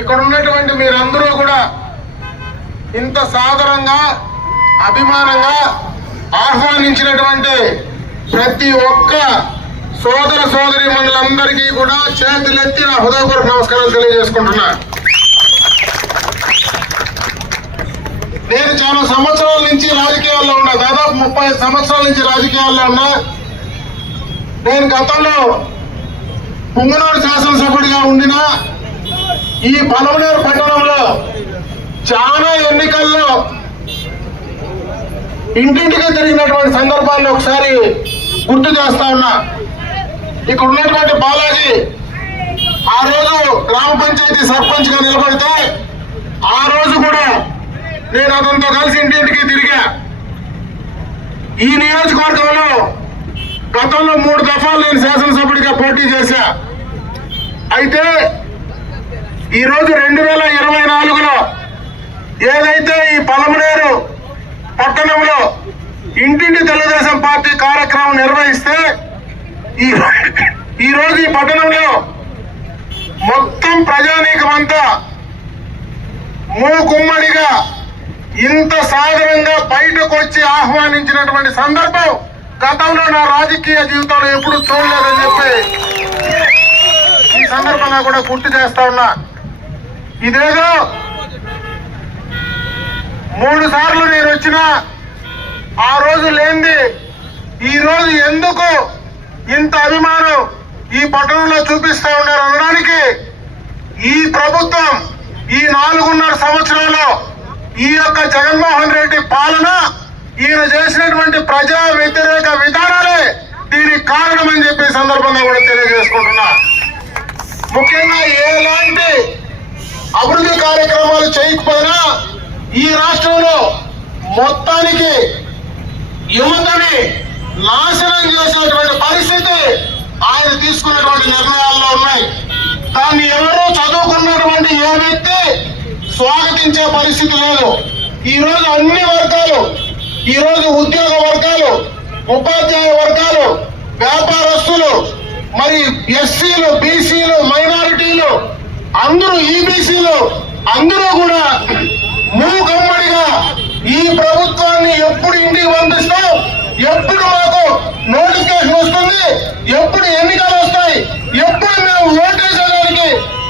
ఇక్కడ ఉన్నటువంటి మీరందరూ కూడా ఇంత సాదరంగా అభిమానంగా ఆహ్వానించినటువంటి ప్రతి ఒక్క సోదర సోదరి మండలందరికీ కూడా చేతులెత్తి నా హృదయపూర్వక నమస్కారాలు తెలియజేసుకుంటున్నా. నేను చాలా సంవత్సరాల నుంచి రాజకీయాల్లో ఉన్నా దాదాపు ముప్పై సంవత్సరాల నుంచి రాజకీయాల్లో ఉన్నా. నేను గతంలో పుంగనూరు శాసనసభ్యుడిగా ఉండిన ఈ పలమనేరు పట్టణంలో చాలా ఎన్నికల్లో ఇంటింటికి తిరిగినటువంటి సందర్భాల్లో ఒకసారి గుర్తు చేస్తా ఉన్నా. ఇక్కడ ఉన్నటువంటి బాలాజీ ఆ రోజు గ్రామ పంచాయతీ సర్పంచ్గా నిలబడితే ఆ రోజు కూడా నేను అతనితో కలిసి ఇంటింటికి తిరిగా. ఈ నియోజకవర్గంలో గతంలో మూడు దఫాలు నేను శాసనసభ్యుడిగా పోటీ చేశా. అయితే ఈరోజు రెండు వేల ఇరవై నాలుగులో ఏదైతే ఈ పలమనేరు పట్టణంలో ఇంటింటి తెలుగుదేశం పార్టీ కార్యక్రమం నిర్వహిస్తే ఈ ఈరోజు ఈ పట్టణంలో మొత్తం ప్రజానీకమంతా మూకుమ్మడిగా ఇంత సాధారణంగా బయటకు వచ్చి ఆహ్వానించినటువంటి సందర్భం గతంలో నా రాజకీయ జీవితంలో ఎప్పుడు చూడలేదని చెప్పి ఈ సందర్భంగా కూడా గుర్తు చేస్తా ఉన్నా. ఇదేదో మూడు సార్లు నేను వచ్చిన ఆ రోజు లేనిది. ఈరోజు ఎందుకు ఇంత అభిమానం ఈ పట్టణంలో చూపిస్తూ ఉన్నారు అనడానికి ఈ ప్రభుత్వం ఈ నాలుగున్నర సంవత్సరంలో ఈ యొక్క జగన్మోహన్ రెడ్డి పాలన ఈయన చేసినటువంటి ప్రజా వ్యతిరేక విధానాలే దీనికి కారణమని చెప్పి సందర్భంగా కూడా తెలియజేసుకుంటున్నా. ముఖ్యంగా ఎలాంటి అభివృద్ధి కార్యక్రమాలు చేయకపోయినా ఈ రాష్ట్రంలో మొత్తానికి యువతని నాశనం చేసినటువంటి పరిస్థితి ఆయన తీసుకున్నటువంటి నిర్ణయాల్లో ఉన్నాయి. దాన్ని ఎవరో చదువుకున్నటువంటి ఏ వ్యక్తి స్వాగతించే పరిస్థితి లేదు. ఈ రోజు అన్ని వర్గాలు ఈ రోజు ఉద్యోగ వర్గాలు ఉపాధ్యాయ వర్గాలు వ్యాపారస్తులు మరి ఎస్సీలు బీసీలు మైనారిటీలు అందరూ ఈబీసీలు అందరూ కూడా మూగమ్మడిగా ఈ ప్రభుత్వాన్ని ఎప్పుడు ఇంటికి పంపిస్తాం? ఎప్పుడు మాకు నోటిఫికేషన్ వస్తుంది? ఎప్పుడు ఎన్నికలు వస్తాయి? ఎప్పుడు మేము ఓటేసేదానికి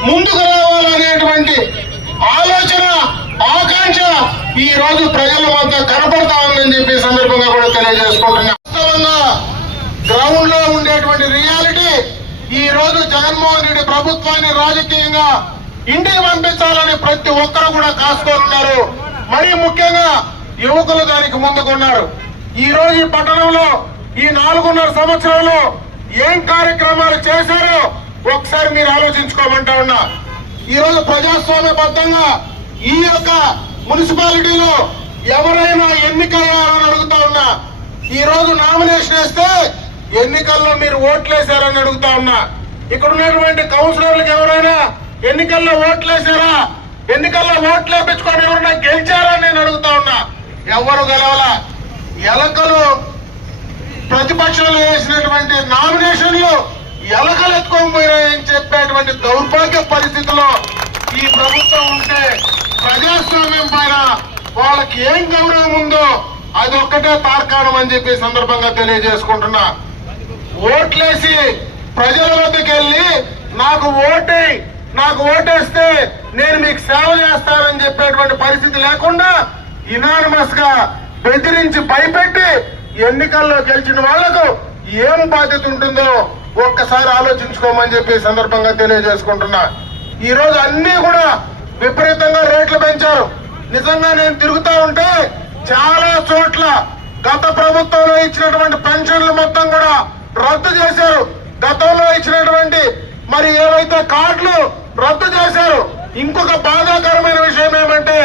ముందుకు రావాలనేటువంటి ఆలోచన ఆకాంక్ష ఈ రోజు ప్రజల మధ్య కనపడతా ఉందని చెప్పి సందర్భంగా కూడా తెలియజేసుకుంటున్నా. గ్రౌండ్లో ఉండేటువంటి రియాలిటీ ఈ రోజు జగన్మోహన్ రెడ్డి ప్రభుత్వాన్ని రాజకీయంగా ఇంటికి పంపించాలని ప్రతి ఒక్కరు కూడా కాసుకోనున్నారు. మరీ ముఖ్యంగా యువకులు దానికి ముందుకున్నారు. ఈ రోజు ఈ పట్టణంలో ఈ నాలుగున్నర సంవత్సరంలో ఏం కార్యక్రమాలు చేశారో ఒకసారి మీరు ఆలోచించుకోమంటా ఉన్నా. ఈ రోజు ప్రజాస్వామ్యబద్ధంగా ఈ యొక్క మున్సిపాలిటీలో ఎవరైనా ఎన్నికయ్యారని అడుగుతా ఉన్నా. ఈ రోజు నామినేషన్ వేస్తే ఎన్నికల్లో మీరు ఓట్లేశారని అడుగుతా ఉన్నా. ఇక్కడ ఉన్నటువంటి కౌన్సిలర్లకు ఎవరైనా ఎన్నికల్లో ఓట్లేసారా? ఎన్నికల్లో ఓట్లు వేపించుకొని ఎవరన్నా గెలిచారా నేను అడుగుతా ఉన్నా. ఎవరు గెలవలా. ఎలకలు ప్రతిపక్షంలో వేసినటువంటి నామినేషన్లు ఎలకలు ఎత్తుకోకపోయినాయని చెప్పేటువంటి దౌర్భాగ్య పరిస్థితిలో ఈ ప్రభుత్వం ఉంటే ప్రజాస్వామ్యం పైన వాళ్ళకి ఏం గౌరవం ఉందో అది ఒక్కటే తార్కాణం అని చెప్పి సందర్భంగా తెలియజేసుకుంటున్నా. ఓట్లేసి ప్రజల వద్దకు వెళ్ళి నాకు ఓటే నాకు ఓటేస్తే నేను మీకు సేవ చేస్తానని చెప్పేటువంటి పరిస్థితి లేకుండా ఇనానమస్గా బెదిరించి భయపెట్టి ఎన్నికల్లో గెలిచిన వాళ్ళకు ఏం బాధ్యత ఉంటుందో ఒక్కసారి ఆలోచించుకోమని చెప్పి సందర్భంగా తెలియజేసుకుంటున్నా. ఈ రోజు అన్ని కూడా విపరీతంగా రేట్లు పెంచారు. నిజంగా నేను తిరుగుతా ఉంటే చాలా చోట్ల గత ప్రభుత్వంలో ఇచ్చినటువంటి పెన్షన్లు మొత్తం కూడా రద్దు చేశారు. గతంలో ఇచ్చినటువంటి మరి ఏవైతే కార్డులు రద్దు చేశారు. ఇంకొక బాధాకరమైన విషయం ఏమంటే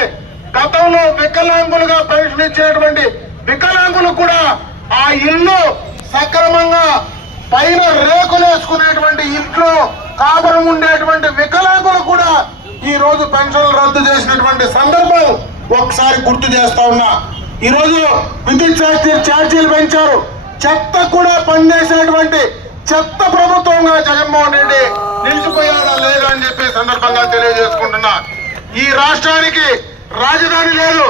గతంలో వికలాంగులుగా పెన్షన్ ఇచ్చేటువంటి వికలాంగులు కూడా ఆ ఇల్లు సక్రమంగా పైన రేకులు వేసుకునేటువంటి ఇంట్లో కాపురం ఉండేటువంటి వికలాంగులు కూడా ఈ రోజు పెన్షన్లు రద్దు చేసినటువంటి సందర్భం ఒకసారి గుర్తు చేస్తా ఉన్నా. ఈరోజు విద్యుత్ ఛార్జీలు పెంచారు. చెత్త కూడా పనిచేసేటువంటి చెత్త ప్రభుత్వంగా జగన్మోహన్ రెడ్డి నిలిచిపోయారా లేదా అని చెప్పి సందర్భంగా తెలియజేసుకుంటున్నా. ఈ రాష్ట్రానికి రాజధాని లేదు.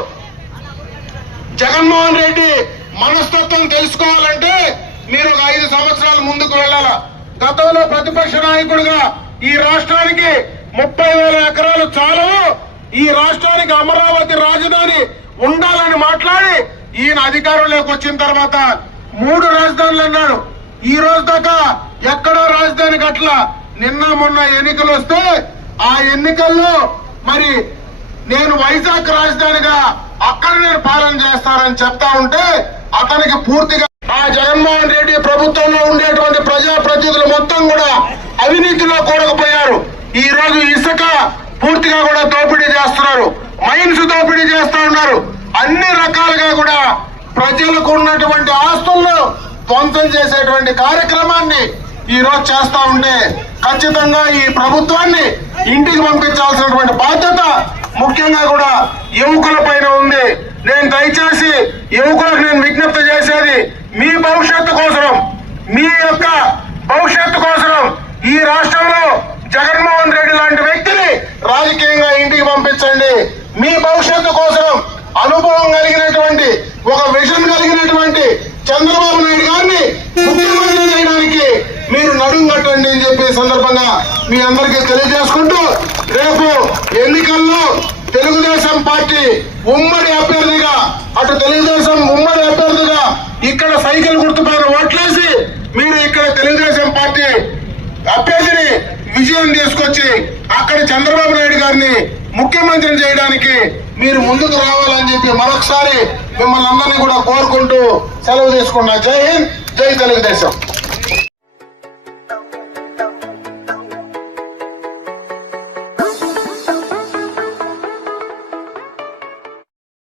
జగన్మోహన్ రెడ్డి మనస్తత్వం తెలుసుకోవాలంటే మీరు ఒక ఐదు సంవత్సరాల ముందుకు వెళ్ళాల? గతంలో ప్రతిపక్ష నాయకుడిగా ఈ రాష్ట్రానికి ముప్పై వేల ఎకరాలు చాలవు. ఈ రాష్ట్రానికి అమరావతి రాజధాని ఉండాలని మాట్లాడి ఈయన అధికారంలోకి వచ్చిన తర్వాత మూడు రాజధానులు అన్నాడు. ఈ రోజు దాకా ఎక్కడో రాజధాని గట్ల నిన్న మొన్న ఎన్నికలు వస్తే ఆ ఎన్నికల్లో మరి నేను వైజాగ్ రాజధానిగా అక్కడ నేను పాలన చేస్తానని చెప్తా ఉంటే అతనికి పూర్తిగా ఆ జగన్మోహన్ రెడ్డి ప్రభుత్వంలో ఉండేటువంటి ప్రజాప్రతినిధులు మొత్తం కూడా అవినీతిలో కూడకపోయారు. ఈ రోజు ఇసుక పూర్తిగా కూడా దోపిడీ చేస్తున్నారు. మైన్స్ దోపిడీ చేస్తా ఉన్నారు. అన్ని రకాలుగా కూడా ప్రజలకు ఉన్నటువంటి ఆస్తులను ధ్వంసం చేసేటువంటి కార్యక్రమాన్ని ఈ రోజు చేస్తా ఉంటే ఖచ్చితంగా ఈ ప్రభుత్వాన్ని ఇంటికి పంపించాల్సినటువంటి బాధ్యత ముఖ్యంగా కూడా యువకుల పైన ఉంది. నేను దయచేసి యువకులకు నేను విజ్ఞప్తి చేసేది మీ భవిష్యత్తు కోసం మీ యొక్క భవిష్యత్తు కోసం ఈ రాష్ట్రంలో జగన్మోహన్ రెడ్డి లాంటి వ్యక్తిని రాజకీయంగా ఇంటికి పంపించండి. మీ భవిష్యత్తు కోసం అనుభవం కలిగినటువంటి ఒక విజన్ కలిగినటువంటి చంద్రబాబు నాయుడు గారిని ముఖ్యమంత్రి చేయడానికి మీరు నడుం కట్టండి అని చెప్పి ఈ సందర్భంగా మీ అందరికీ తెలియజేసుకుంటూ రేపు ఎన్నికల్లో తెలుగుదేశం పార్టీ ఉమ్మడి అభ్యర్థిగా అటు తెలుగుదేశం ఉమ్మడి అభ్యర్థిగా ఇక్కడ సైకిల్ గుర్తుపైన ఓట్లేసి మీరు ఇక్కడ తెలుగుదేశం పార్టీ అభ్యర్థిని విజయం తీసుకొచ్చి అక్కడ చంద్రబాబు నాయుడు గారిని ముఖ్యమంత్రిని చేయడానికి మీరు ముందుకు రావాలని చెప్పి మరొకసారి మిమ్మల్ని అందరినీ కూడా కోరుకుంటూ సెలవు తీసుకున్నా. జై హింద్ జై తెలుగుదేశం.